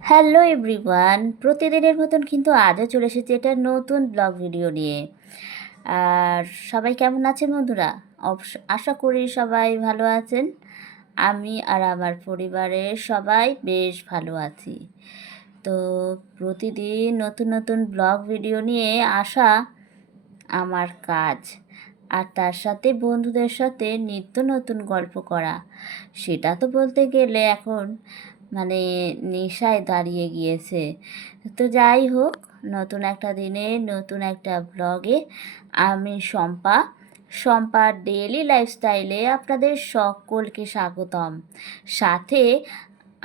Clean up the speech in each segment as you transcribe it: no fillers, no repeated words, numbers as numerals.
Hello everyone, প্রতিদিনের মতন কিন্তু আজও চলে এসেছি একটা নতুন ব্লগ ভিডিও নিয়ে। আর সবাই কেমন আছেন বন্ধুরা? আশা করি সবাই ভালো আছেন। আমি আর আমার পরিবারের সবাই বেশ ভালো আছি। তো প্রতিদিন নতুন নতুন ব্লগ ভিডিও নিয়ে আসা আমার কাজ, আর তার সাথে বন্ধুদের সাথে নিত্য নতুন গল্প করা, সেটা তো বলতে গেলে এখন মানে নেশায় দাঁড়িয়ে গিয়েছে। তো যাই হোক, নতুন একটা দিনে নতুন একটা ব্লগে আমি শম্পার ডেইলি লাইফস্টাইলে আপনাদের সকলকে স্বাগতম। সাথে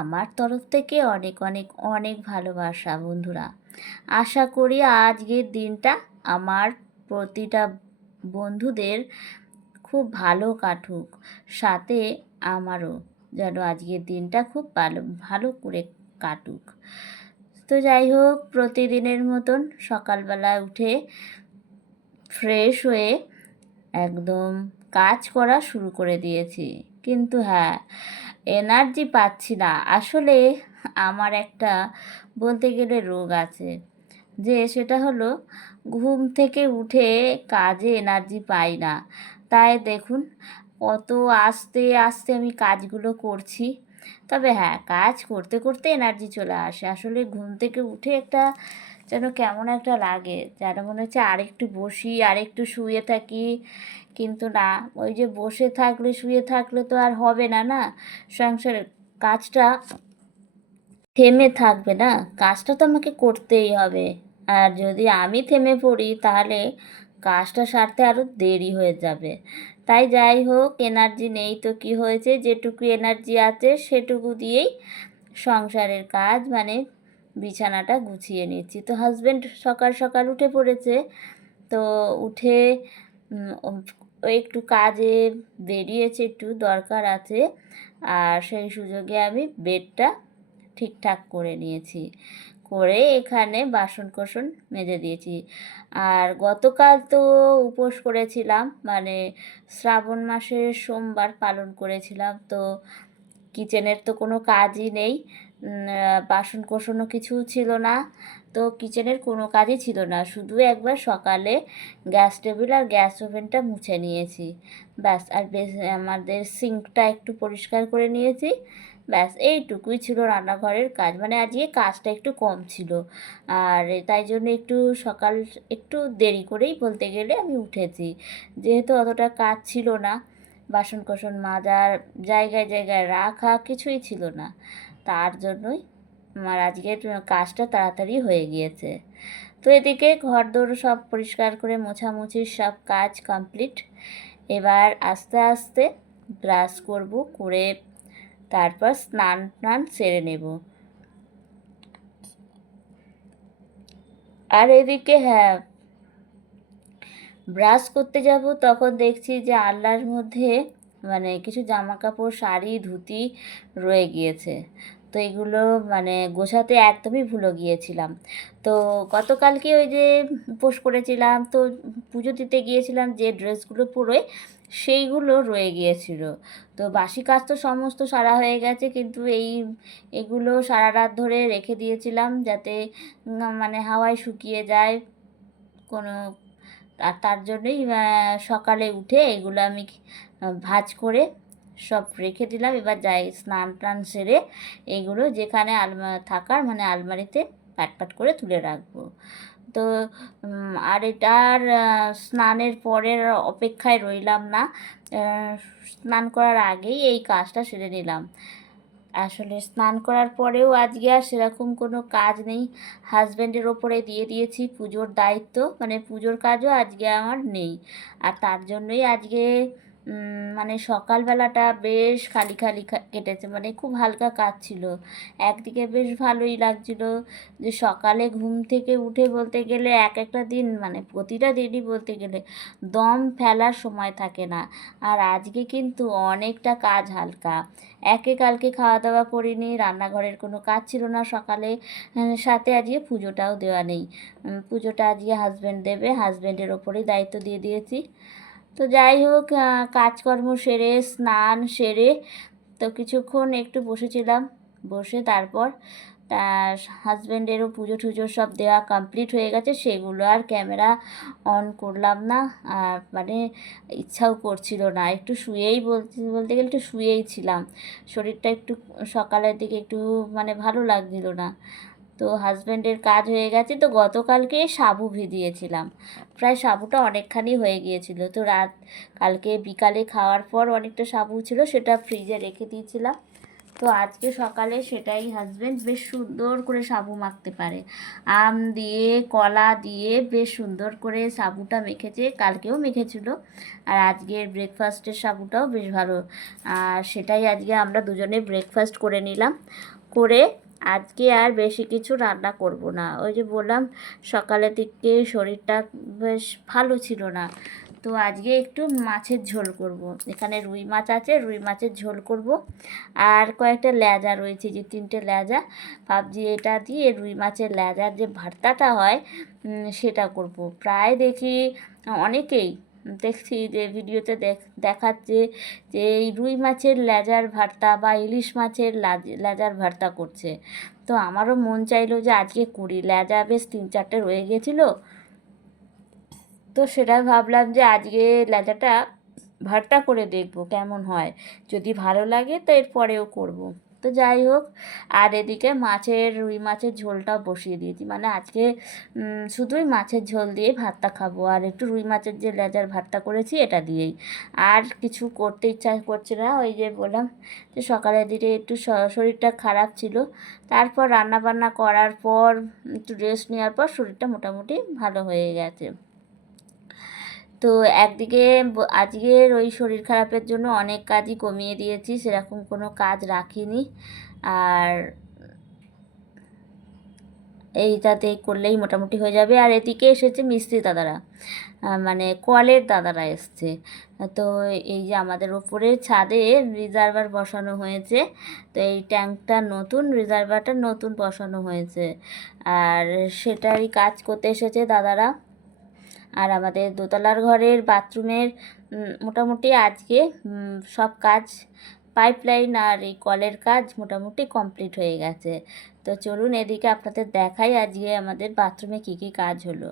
আমার তরফ থেকে অনেক অনেক অনেক ভালোবাসা বন্ধুরা। আশা করি আজকের দিনটা আমার প্রতিটা বন্ধুদের খুব ভালো কাটুক, সাথে আমারও যেন আজকের দিনটা খুব ভালো ভালো করে কাটুক। তো যাই হোক, প্রতিদিনের মতন সকালবেলায় উঠে ফ্রেশ হয়ে একদম কাজ করা শুরু করে দিয়েছি। কিন্তু হ্যাঁ, এনার্জি পাচ্ছি না। আসলে আমার একটা বলতে গেলে রোগ আছে, যে সেটা হলো ঘুম থেকে উঠে কাজে এনার্জি পাই না। তাই দেখুন, কত আস্তে আস্তে আমি কাজগুলো করছি। তবে হ্যাঁ, কাজ করতে করতে এনার্জি চলে আসে। আসলে ঘুম থেকে উঠে একটা যেন কেমন একটা লাগে, যেন মনে হচ্ছে আরেকটু বসি, আরেকটু শুয়ে থাকি। কিন্তু না, ওই যে বসে থাকলে শুয়ে থাকলে তো আর হবে না, না সংসারের কাজটা থেমে থাকবে না, কাজটা তো আমাকে করতেই হবে। আর যদি আমি থেমে পড়ি তাহলে কাজটা সারতে আরও দেরি হয়ে যাবে। তাই যাই হোক, এনার্জি নেই তো কি হয়েছে, যেটুকু এনার্জি আছে সেটুকু দিয়েই সংসারের কাজ মানে বিছানাটা গুছিয়ে নিচ্ছি। তো হাজব্যান্ড সকাল সকাল উঠে পড়েছে। তো উঠে ও একটু কাজে বেরিয়েছে, একটু দরকার আছে। আর সেই সুযোগে আমি বেডটা ঠিকঠাক করে নিয়েছি, করে এখানে বাসন কোসন মেজে দিয়েছি। আর গতকাল তো উপোস করেছিলাম, মানে শ্রাবণ মাসের সোমবার পালন করেছিলাম। তো কিচেনের তো কোনো কাজই নেই, বাসন কোসনও কিছু ছিল না। তো কিচেনের কোনো কাজই ছিল না, শুধু একবার সকালে গ্যাস টেবিল আর গ্যাস ওভেনটা মুছে নিয়েছি, ব্যাস। আর বেশ আমাদের সিঙ্কটা একটু পরিষ্কার করে নিয়েছি, ব্যাস। এইটুকুই ছিল রান্নাঘরের কাজ, মানে আজকে কাজটা একটু কম ছিল। আর তাই জন্য একটু দেরি করেই বলতে গেলে আমি উঠেছি, যেহেতু অতটা কাজ ছিল না। বাসন কোসন মাজার, জায়গায় জায়গায় রাখা কিছুই ছিল না, তার জন্যই আমার আজকের কাজটা তাড়াতাড়ি হয়ে গিয়েছে। তো এদিকে ঘরদোর সব পরিষ্কার করে মোছামুছির সব কাজ কমপ্লিট। এবার আস্তে আস্তে ব্রাশ করব, করে তারপর স্নান টান সেরে নেব। আর এদিকে হ্যাঁ, ব্রাশ করতে যাব তখন দেখছি যে আলনার মধ্যে মানে কিছু জামা কাপড়, শাড়ি, ধুতি রয়ে গিয়েছে। তো এগুলো মানে গোছাতে একদমই ভুলে গিয়েছিলাম। তো গতকালকে ওই যে উপোস করেছিলাম, তো পুজো দিতে গিয়েছিলাম যে ড্রেসগুলো পরে, সেইগুলো রয়ে গিয়েছিল। তো বাসি কাজ তো সমস্ত সারা হয়ে গেছে, কিন্তু এগুলো সারা রাত ধরে রেখে দিয়েছিলাম যাতে মানে হাওয়ায় শুকিয়ে যায় কোনো। আর তার জন্যই সকালে উঠে এগুলো আমি ভাঁজ করে সব রেখে দিলাম। এবার যাই স্নান টান সেরে এগুলো যেখানে থাকার মানে আলমারিতে প্যাট প্যাট করে তুলে রাখবো। তো আর এটার স্নানের পরের অপেক্ষায় রইলাম না, স্নান করার আগেই এই কাজটা সেরে নিলাম। আসলে স্নান করার পরেও আজকে আর সেরকম কোনো কাজ নেই, হাজব্যান্ডের ওপরে দিয়ে দিয়েছি পুজোর দায়িত্ব, মানে পুজোর কাজও আজকে আমার নেই। আর তার জন্যই আজকে মানে সকালবেলাটা বেশ খালি খালি কেটেছে, মানে খুব হালকা কাজ ছিল। একদিকে বেশ ভালোই লাগছিল যে সকালে ঘুম থেকে উঠে বলতে গেলে এক একটা দিন মানে প্রতিটা দিনই বলতে গেলে দম ফেলার সময় থাকে না। আর আজকে কিন্তু অনেকটা কাজ হালকা। কালকে খাওয়া দাওয়া করিনি, রান্নাঘরের কোনো কাজ ছিল না সকালে, সাথে আজকে পুজোটাও দেওয়া নেই। পুজোটা আজকে হাজব্যান্ড দেবে, হাজব্যান্ডের ওপরেই দায়িত্ব দিয়ে দিয়েছি। তো যাই হোক, কাজকর্ম সেরে স্নান সেরে তো কিছুক্ষণ একটু বসেছিলাম, বসে তারপর তার হাজব্যান্ডেরও পুজো টুজো সব দেওয়া কমপ্লিট হয়ে গেছে, সেগুলো আর ক্যামেরা অন করলাম না। আর মানে ইচ্ছাও করছিল না, একটু শুয়েই বলতে গেলে একটু শুয়েই ছিলাম। শরীরটা একটু সকালের দিকে একটু মানে ভালো লাগছিল না। তো হাজব্যান্ডের কাজ হয়ে গেছে, তো গতকালকে সাবু ভিজিয়েছিলাম, প্রায় সাবুটা অনেকখানি হয়ে গিয়েছিল। তো কালকে বিকালে খাওয়ার পর অনেকটা সাবু ছিল, সেটা ফ্রিজে রেখে দিয়েছিলাম। তো আজকে সকালে সেটাই হাজব্যান্ড বেশ সুন্দর করে সাবু মাখতে পারে, আম দিয়ে কলা দিয়ে বেশ সুন্দর করে সাবুটা মেখেছে, কালকেও মেখেছিল। আর আজকের ব্রেকফাস্টের সাবুটাও বেশ ভালো। আর সেটাই আজকে আমরা দুজনে ব্রেকফাস্ট করে নিলাম। করে আজকে আর বেশি কিছু রান্না করব না, ওই যে বললাম সকালের দিকে শরীরটা বেশ ভালো ছিল না। তো আজকে একটু মাছের ঝোল করব। এখানে রুই মাছ আছে, রুই মাছের ঝোল করব। আর কয়েকটা ল্যাজা রয়েছে, যে 3টে ল্যাজা, ভাবছি এটা দিয়ে রুই মাছের ল্যাজার যে ভর্তাটা হয় সেটা করব। প্রায় দেখি অনেকেই দেখছি যে ভিডিওতে দেখাচ্ছে যে এই রুই মাছের ল্যাজার ভর্তা বা ইলিশ মাছের ল্যাজার ভর্তা করছে। তো আমারও মন চাইলো যে আজকে করি, ল্যাজা বেশ 3-4টে রয়ে গেছিলো। তো সেটা ভাবলাম যে আজকে ল্যাজাটা ভর্তা করে দেখব কেমন হয়, যদি ভালো লাগে তো এর পরেও করব। তো যাই হোক, আর এদিকে রুই মাছের ঝোলটাও বসিয়ে দিয়েছি, মানে আজকে শুধুই মাছের ঝোল দিয়ে ভাতটা খাবো, আর একটু রুই মাছের যে লেজার ভাতটা করেছি এটা দিয়েই। আর কিছু করতে ইচ্ছা করছে না, ওই যে বললাম যে সকালের দিকে একটু শরীরটা খারাপ ছিল, তারপর রান্না বান্না করার পর একটু রেস্ট নেওয়ার পর শরীরটা মোটামুটি ভালো হয়ে গেছে। তো একদিকে আজকের ওই শরীর খারাপের জন্য অনেক কাজই কমিয়ে দিয়েছি, সেরকম কোনো কাজ রাখিনি। আর এইটাতে করলেই মোটামুটি হয়ে যাবে। আর এদিকে এসেছে মিস্ত্রি দাদারা, মানে কলের দাদারা এসছে। তো এই যে আমাদের ওপরে ছাদে রিজার্ভার বসানো হয়েছে, তো এই ট্যাঙ্কটা নতুন, রিজার্ভারটা নতুন বসানো হয়েছে, আর সেটারই কাজ করতে এসেছে দাদারা। আর আমাদের দোতলার ঘরের বাথরুমের মোটামুটি আজকে সব কাজ, পাইপলাইন আর এই কলের কাজ মোটামুটি কমপ্লিট হয়ে গেছে। তো চলুন এদিকে আপনাদের দেখাই আজকে আমাদের বাথরুমে কী কী কাজ হলো।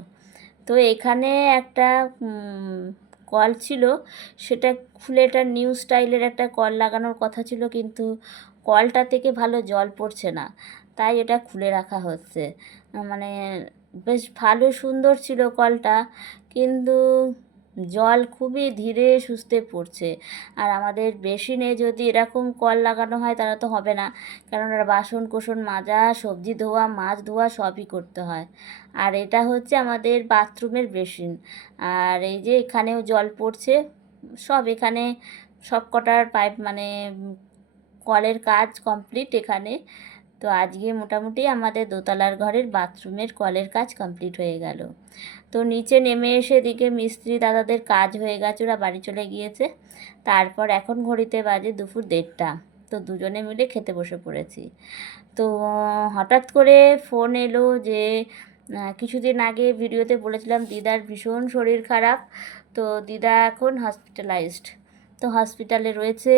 তো এখানে একটা কল ছিল, সেটা খুলে, এটা নিউ স্টাইলের একটা কল লাগানোর কথা ছিল, কিন্তু কলটা থেকে ভালো জল পড়ছে না, তাই এটা খুলে রাখা হচ্ছে। মানে বেশ ভালো সুন্দর ছিল কলটা, কিন্তু জল খুবই ধীরে সুস্থে পড়ছে। আর আমাদের বেসিনে যদি এরকম কল লাগানো হয় তাহলে তো হবে না, কেননা বাসন কোসন মাজা, সবজি ধোয়া, মাছ ধোয়া সবই করতে হয়। আর এটা হচ্ছে আমাদের বাথরুমের বেসিন, আর এই যে এখানেও জল পড়ছে, সব এখানে সব কটার পাইপ মানে কলের কাজ কমপ্লিট এখানে। তো আজকে মোটামুটি আমাদের দোতলার ঘরের বাথরুমের কলের কাজ কমপ্লিট হয়ে গেল। তো নিচে নেমে এসে এদিকে মিস্ত্রি দাদাদের কাজ হয়ে গেছে, ওরা বাড়ি চলে গিয়েছে। তারপর এখন ঘড়িতে বাজে দুপুর 1:30, তো দুজনে মিলে খেতে বসে পড়েছি। তো হঠাৎ করে ফোন এলো যে কিছুদিন আগে ভিডিওতে বলেছিলাম দিদার ভীষণ শরীর খারাপ, তো দিদা এখন হসপিটালাইজড, তো হসপিটালে রয়েছে।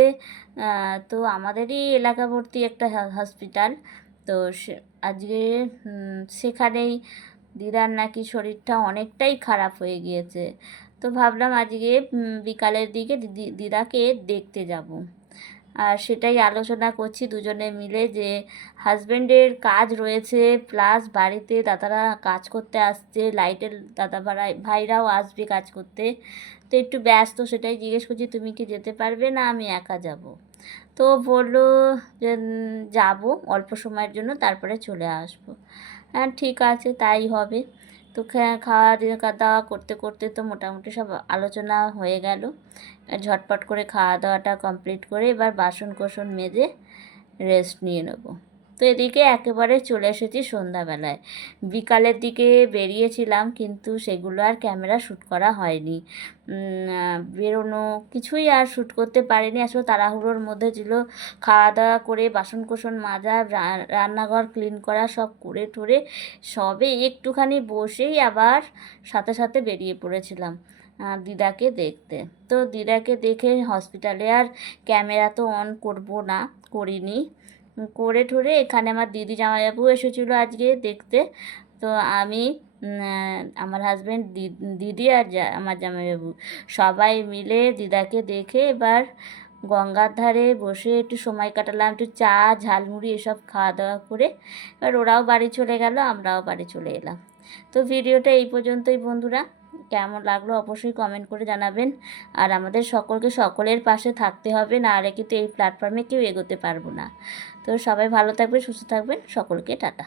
তো আমাদেরই এলাকাবর্তী একটা হসপিটাল। তো আজকে সেখানেই দিদার নাকি শরীরটা অনেকটাই খারাপ হয়ে গিয়েছে। তো ভাবলাম আজকে বিকালের দিকে দিদাকে দেখতে যাব। আর সেটাই আলোচনা করছি দুজনে মিলে, যে হাজব্যান্ডের কাজ রয়েছে, প্লাস বাড়িতে দাদারা কাজ করতে আসছে, লাইটের দাদা ভাইরাও আসবে কাজ করতে, তো একটু ব্যস্ত, সেটাই জিজ্ঞেস করছি তুমি কি যেতে পারবে না আমি একা যাব। তো বললো যে যাব অল্প সময়ের জন্য, তারপরে চলে আসবো। হ্যাঁ ঠিক আছে, তাই হবে। তো খাওয়া দাওয়া করতে করতে তো মোটামুটি সব আলোচনা হয়ে গেল। ঝটপট করে খাওয়া দাওয়াটা কমপ্লিট করে এবার বাসন কোসন মেজে রেস্ট নিয়ে নেব। তো এদিকে একেবারে চলে এসেছি সন্ধ্যাবেলায়। বিকালের দিকে বেরিয়েছিলাম, কিন্তু সেগুলো আর ক্যামেরা শ্যুট করা হয়নি, বেরোনো কিছুই আর শ্যুট করতে পারিনি, আসলে তাড়াহুড়োর মধ্যে ছিল। খাওয়া দাওয়া করে বাসন কোসন মাজা, রান্নাঘর ক্লিন করা সব করে টোরে সবে একটুখানি বসেই আবার সাথে সাথে বেরিয়ে পড়েছিলাম দিদাকে দেখতে। তো দিদাকে দেখে হসপিটালে আর ক্যামেরা তো অন করব না, করিনি, করে ঠোরে এখানে আমার দিদি জামাইবাবু এসেছিলো আজকে দেখতে। তো আমি আমার হাজব্যান্ড, দিদি আর আমার জামাইবাবু সবাই মিলে দিদাকে দেখে এবার গঙ্গার ধারে বসে একটু সময় কাটালাম, একটু চা ঝালমুড়ি এসব খাওয়া দাওয়া করে এবার ওরাও বাড়ি চলে গেল, আমরাও বাড়ি চলে এলাম। তো ভিডিওটা এই পর্যন্তই বন্ধুরা, কেমন লাগলো অবশ্যই কমেন্ট করে জানাবেন। আর আমাদের সকলের পাশে থাকতে হবে, না হলে কিন্তু এই প্ল্যাটফর্মে কেউ এগোতে পারবো না। তো সবাই ভালো থাকবেন, সুস্থ থাকবেন, সকলকে টাটা।